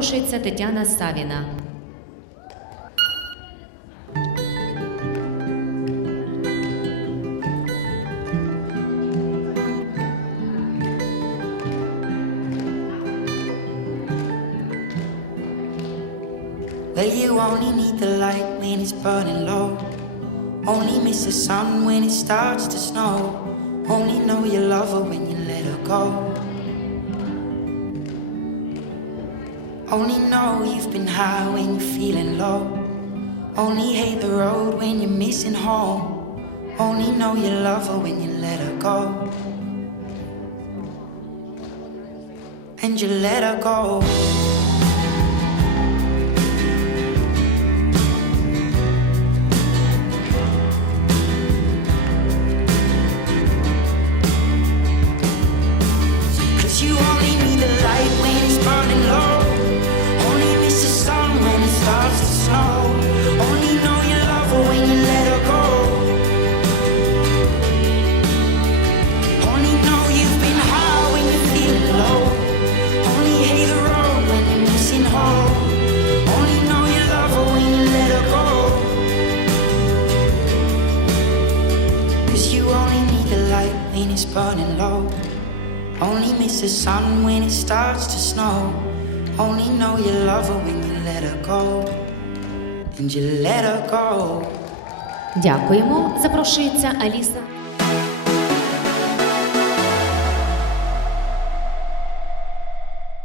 запрошується Тетяна Савіна. Well, you only need the light when it's burning low. Only miss the sun when it starts to snow. Only know you love her when you let her go. Only know you've been high when you're feeling low. Only hate the road when you're missing home. Only know you love her when you let her go. And you let her go. Cause you only need the light when it's burning low. light when it's burning low. Only miss the sun when it starts to snow. Only know you love her when you let her go. And you let her go. Дякуємо. Запрошується Аліса.